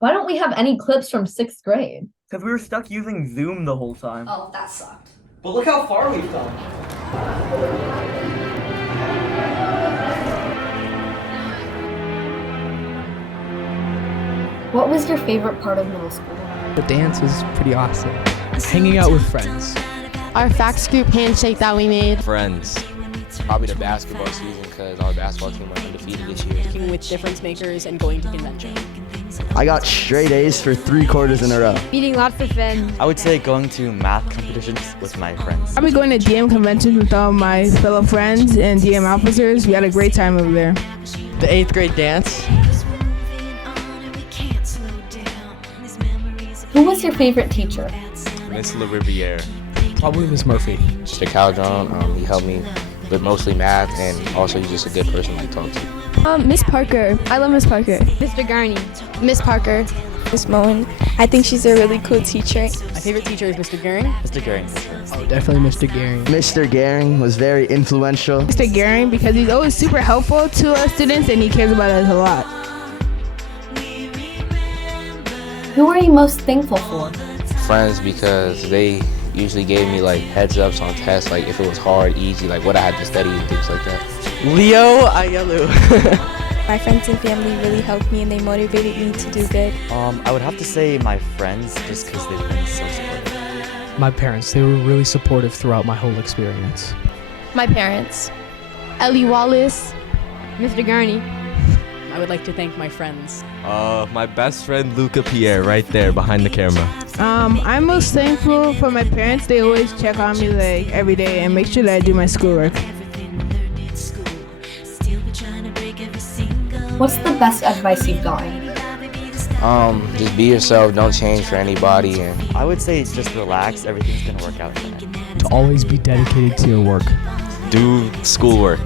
Why don't we have any clips from sixth grade? Because we were stuck using Zoom the whole time. Oh, that sucked. But look how far we've come. What was your favorite part of middle school? The dance was pretty awesome. Hanging out with friends. Our facts group handshake that we made. Friends. Probably the basketball season because our basketball team went undefeated this year. Working with difference makers and going to convention. I got straight A's for 3 quarters in a row. Meeting lots of friends. I would say going to math competitions with my friends. I'll be going to DM conventions with all my fellow friends and DM officers. We had a great time over there. The 8th grade dance. Who was your favorite teacher? Miss LaRiviere. Probably Miss Murphy. Mr. Caldron, he helped me with mostly math and also he's just a good person to talk to. Miss Parker. I love Miss Parker. Mr. Garney. Miss Parker. Miss Moen. I think she's a really cool teacher. My favorite teacher is Mr. Gehring. Mr. Gehring. Oh, definitely Mr. Gehring. Mr. Gehring was very influential. Mr. Gehring, because he's always super helpful to us students and he cares about us a lot. Who are you most thankful for? Friends because they usually gave me like heads ups on tests, like if it was hard, easy, like what I had to study and things like that. Leo Ayelu. My friends and family really helped me and they motivated me to do good. I would have to say my friends just because they've been so supportive. My parents, they were really supportive throughout my whole experience. My parents. Ellie Wallace. Mr. Garney. I would like to thank my friends. My best friend Luca Pierre right there behind the camera. I'm most thankful for my parents. They always check on me like every day and make sure that I do my schoolwork. What's the best advice you've gotten? Just be yourself, don't change for anybody, and I would say just relax, everything's gonna work out in the end. To always be dedicated to your work. do schoolwork.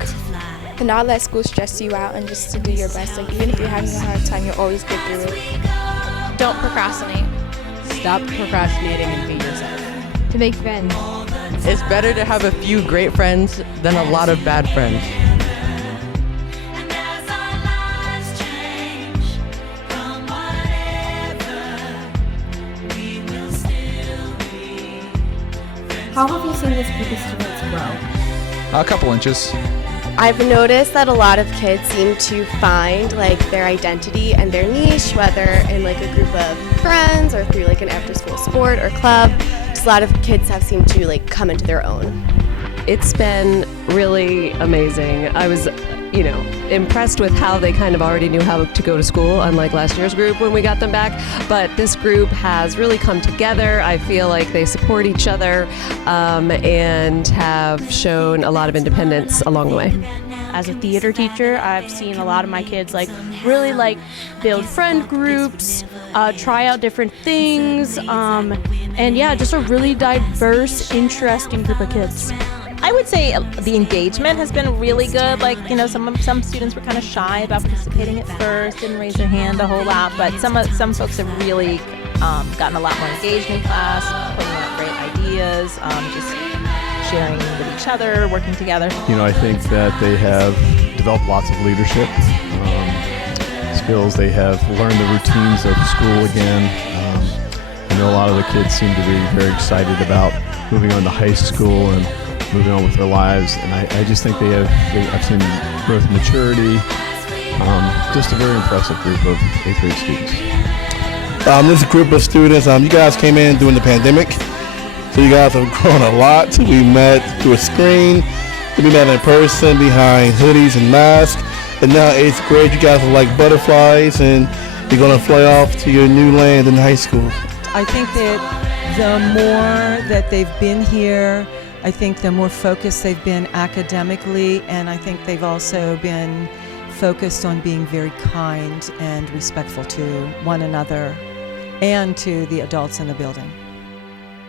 And not let school stress you out and just to do your best. Like even if you're having a hard time, you'll always get through it. Don't procrastinate. Stop procrastinating and be yourself. To make friends. It's better to have a few great friends than a lot of bad friends. How have you seen this group of students grow? A couple inches. I've noticed that a lot of kids seem to find like their identity and their niche, whether in like a group of friends or through like an after-school sport or club. Just a lot of kids have seemed to like come into their own. It's been really amazing. I was, impressed with how they kind of already knew how to go to school, unlike last year's group when we got them back. But this group has really come together. I feel like they support each other and have shown a lot of independence along the way. As a theater teacher, I've seen a lot of my kids really build friend groups, try out different things, and yeah, just a really diverse, interesting group of kids. I would say the engagement has been really good. Some students were kind of shy about participating at first, didn't raise their hand a whole lot, but some folks have really gotten a lot more engaged in class, putting out great ideas, just sharing with each other, working together. I think that they have developed lots of leadership skills. They have learned the routines of school again. I know a lot of the kids seem to be very excited about moving on to high school and moving on with their lives, and I just think I've seen growth and maturity. Just a very impressive group of 8th grade students. This group of students, you guys came in during the pandemic, so you guys have grown a lot. We met through a screen, we met in person behind hoodies and masks, and now 8th grade, you guys are like butterflies, and you're going to fly off to your new land in high school. I think that the more that they've been here, I think the more focused they've been academically, and I think they've also been focused on being very kind and respectful to one another and to the adults in the building.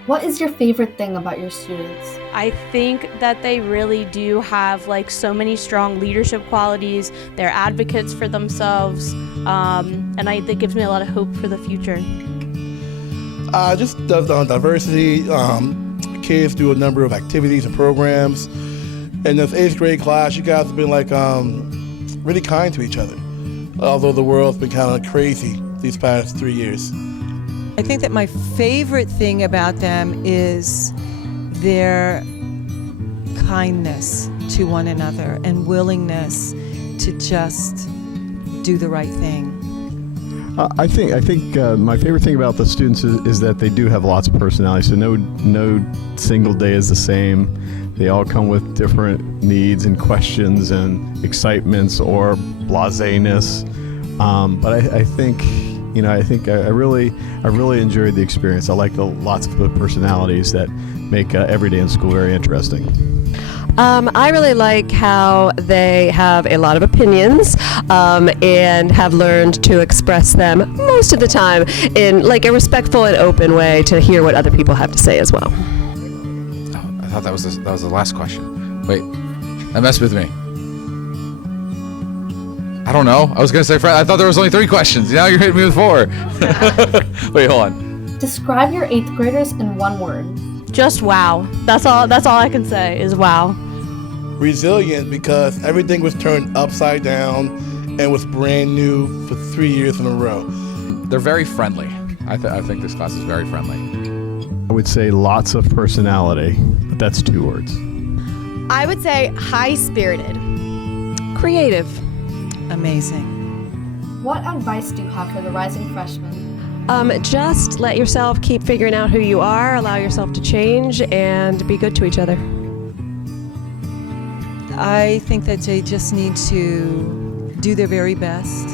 What is your favorite thing about your students? I think that they really do have so many strong leadership qualities. They're advocates for themselves, and that gives me a lot of hope for the future. Just the diversity. Kids do a number of activities and programs. In this 8th grade class, you guys have been really kind to each other. Although the world's been kind of crazy these past 3 years? I think that my favorite thing about them is their kindness to one another and willingness to just do the right thing. I think my favorite thing about the students is that they do have lots of personality. So no single day is the same. They all come with different needs and questions and excitements or blaseness. But I think I really enjoyed the experience. I like the lots of the personalities that make every day in school very interesting. I really like how they have a lot of opinions and have learned to express them most of the time in like a respectful and open way to hear what other people have to say as well. Oh, I thought that was the last question. Wait, that messed with me. I don't know. I was gonna say I thought there was only 3 questions. Now you're hitting me with 4. Wait, hold on. Describe your 8th graders in one word. Just wow. That's all I can say is wow. Resilient, because everything was turned upside down and was brand new for 3 years in a row. They're very friendly. I think this class is very friendly. I would say lots of personality, but that's 2 words. I would say high-spirited. Creative. Amazing. What advice do you have for the rising freshmen? Just let yourself keep figuring out who you are, allow yourself to change, and be good to each other. I think that they just need to do their very best,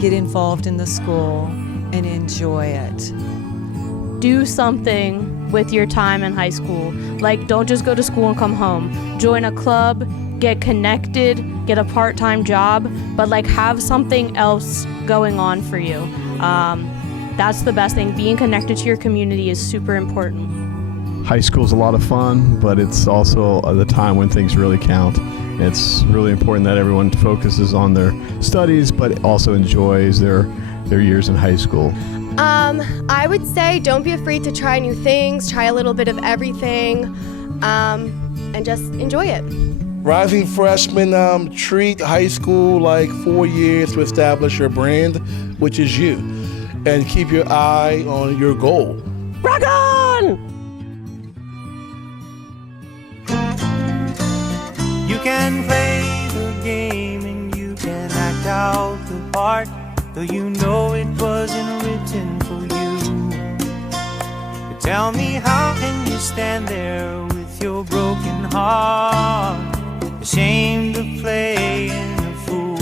get involved in the school, and enjoy it. Do something with your time in high school. Like, don't just go to school and come home. Join a club, get connected, get a part-time job, but like have something else going on for you. That's the best thing. Being connected to your community is super important. High school's a lot of fun, but it's also the time when things really count. It's really important that everyone focuses on their studies, but also enjoys their years in high school. I would say don't be afraid to try new things, try a little bit of everything, and just enjoy it. Rising freshmen, treat high school like 4 years to establish your brand, which is you, and keep your eye on your goal. Rock on! You can play the game and you can act out the part, though you know it wasn't written for you. But tell me, how can you stand there with your broken heart, ashamed of playing the fool?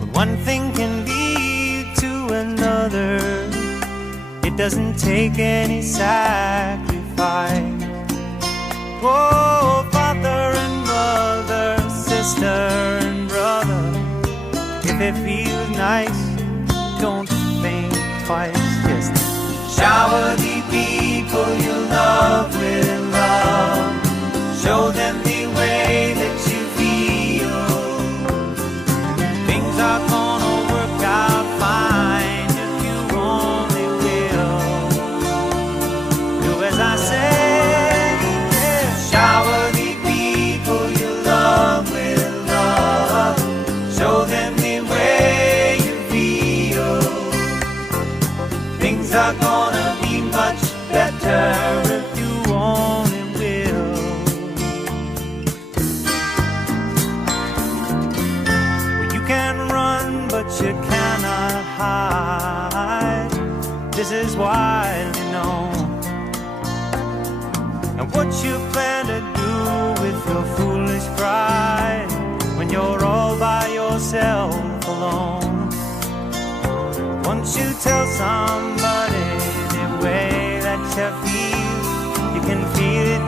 But one thing can lead to another. It doesn't take any sacrifice. Oh, father and mother, sister and brother, if it feels nice, don't think twice. Just shower the people you love with love. Show them the way that you feel. Things are gonna work out fine if you only will. Do as I say. Shower the people you love with love. Show them the way you feel. Things are gonna be much better if you only will. Well, you can run, but you cannot hide. This is widely known. And what you plan to do with your foolish pride when you're all by yourself alone? Once you tell somebody the way that you feel, you can feel it